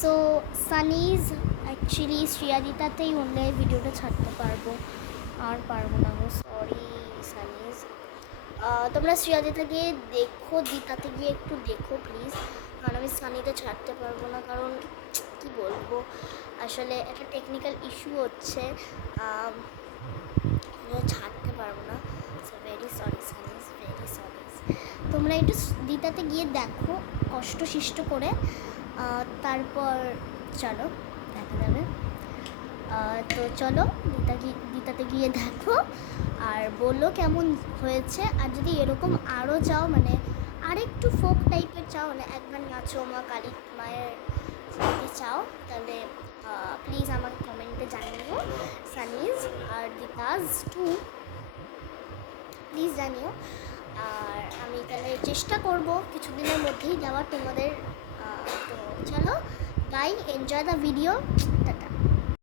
So সানিজ actually শ্রিয়াদিতাতেই উঠলে ভিডিওটা ছাড়তে পারবো, আর পারবো না গো, সরি সানিজ। তোমরা শ্রিয়াদিতা গিয়ে দেখো, দিতাতে গিয়ে একটু দেখো প্লিজ, কারণ আমি সানিতে ছাড়তে পারবো না, কারণ কি বলবো, আসলে একটা টেকনিক্যাল ইস্যু হচ্ছে, ছাড়তে পারবো না। So very sorry Sunnies, very sorry. তোমরা একটু দিতাতে গিয়ে দেখো কষ্ট সৃষ্ট করে, তারপর চলো দেখা যাবে। তো চলো দিতাতে গিয়ে দেখো আর বললো কেমন হয়েছে। আর যদি এরকম আরও চাও, মানে আরেকটু ফোক টাইপের চাও, মানে একবার নাচো মা কালী মায়ের যদি চাও, তাহলে প্লিজ আমাকে কমেন্টে জানিও, সানিজ আর দিতাজ টু প্লিজ জানিও। আর আমি তাহলে চেষ্টা করব কিছুদিনের মধ্যেই দেওয়ার তোমাদের। তো চলো bye, enjoy the video, tata.